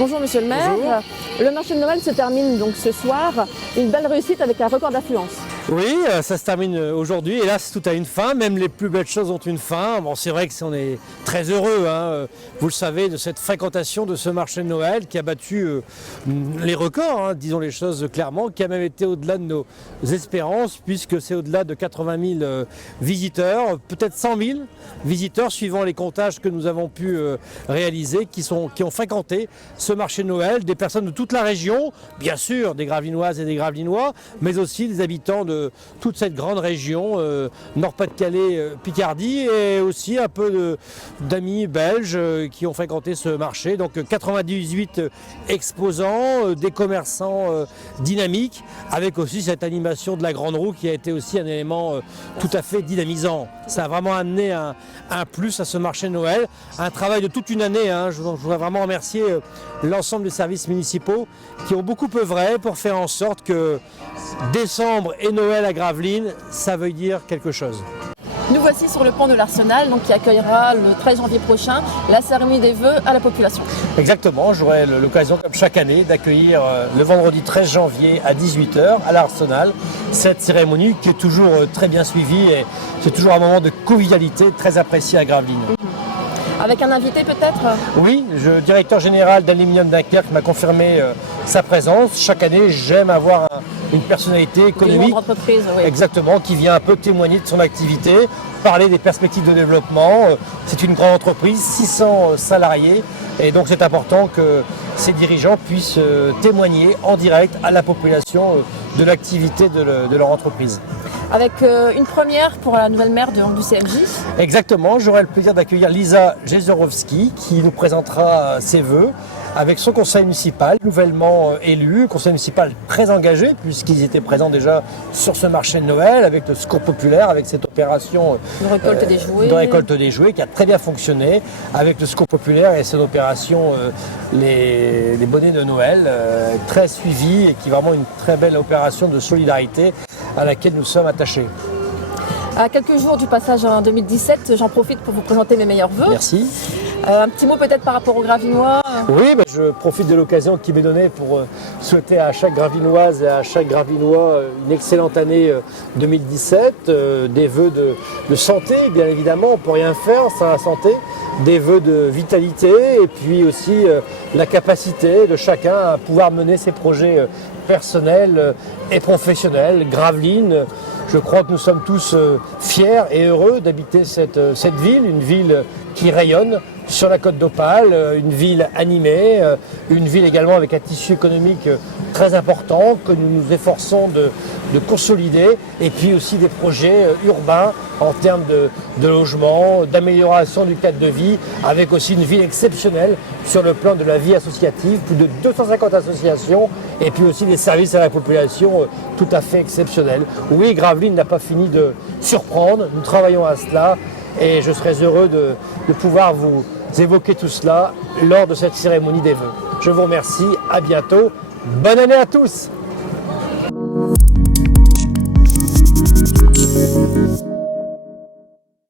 Bonjour Monsieur le maire. Bonjour. Le marché de Noël se termine donc ce soir. Une belle réussite avec un record d'affluence. Oui, ça se termine aujourd'hui. Hélas, tout a une fin. Même les plus belles choses ont une fin. Bon, c'est vrai que on est très heureux, vous le savez, de cette fréquentation de ce marché de Noël qui a battu les records, disons les choses clairement, qui a même été au-delà de nos espérances, puisque c'est au-delà de 80 000 visiteurs, peut-être 100 000 visiteurs, suivant les comptages que nous avons pu réaliser, qui ont fréquenté ce marché de Noël, des personnes de toute la région, bien sûr, des Gravelinoises et des Gravelinois, mais aussi des habitants de toute cette grande région, Nord-Pas-de-Calais, Picardie, et aussi un peu d'amis belges qui ont fréquenté ce marché. Donc 98 exposants, des commerçants dynamiques, avec aussi cette animation de la Grande Roue qui a été aussi un élément tout à fait dynamisant. Ça a vraiment amené un plus à ce marché de Noël, un travail de toute une année. Je voudrais vraiment remercier l'ensemble des services municipaux qui ont beaucoup œuvré pour faire en sorte que décembre et Noël à Gravelines, ça veut dire quelque chose. Nous voici sur le pont de l'Arsenal, qui accueillera le 13 janvier prochain la cérémonie des vœux à la population. Exactement, j'aurai l'occasion comme chaque année d'accueillir le vendredi 13 janvier à 18 h à l'Arsenal cette cérémonie qui est toujours très bien suivie et c'est toujours un moment de convivialité très apprécié à Gravelines. Avec un invité peut-être? Oui, le directeur général d'Aluminium Dunkerque m'a confirmé sa présence. Chaque année, j'aime avoir une personnalité économique, entreprise, oui. Exactement, qui vient un peu témoigner de son activité, parler des perspectives de développement. C'est une grande entreprise, 600 salariés, et donc c'est important que ces dirigeants puissent témoigner en direct à la population de l'activité de leur entreprise. Avec une première pour la nouvelle maire du CMJ. Exactement, j'aurai le plaisir d'accueillir Lisa Jezorowski qui nous présentera ses vœux avec son conseil municipal nouvellement élu, conseil municipal très engagé puisqu'ils étaient présents déjà sur ce marché de Noël avec le secours populaire, avec cette opération de récolte des jouets qui a très bien fonctionné, avec le secours populaire et cette opération les bonnets de Noël très suivie et qui est vraiment une très belle opération de solidarité à laquelle nous sommes attachés. À quelques jours du passage en 2017, j'en profite pour vous présenter mes meilleurs vœux. Merci. Un petit mot peut-être par rapport aux Gravinois. Oui, je profite de l'occasion qui m'est donnée pour souhaiter à chaque Gravinoise et à chaque Gravinois une excellente année 2017, des vœux de santé, bien évidemment, on ne peut rien faire sans la santé, des vœux de vitalité et puis aussi la capacité de chacun à pouvoir mener ses projets personnels et professionnels. Gravelines, je crois que nous sommes tous fiers et heureux d'habiter cette ville, une ville qui rayonne sur la côte d'Opale, une ville animée, une ville également avec un tissu économique très important que nous nous efforçons de consolider, et puis aussi des projets urbains en termes de logement, d'amélioration du cadre de vie, avec aussi une ville exceptionnelle sur le plan de la vie associative, plus de 250 associations, et puis aussi des services à la population tout à fait exceptionnels. Oui, Gravelines n'a pas fini de surprendre, nous travaillons à cela, et je serai heureux de pouvoir vous évoquer tout cela lors de cette cérémonie des vœux. Je vous remercie, à bientôt, bonne année à tous!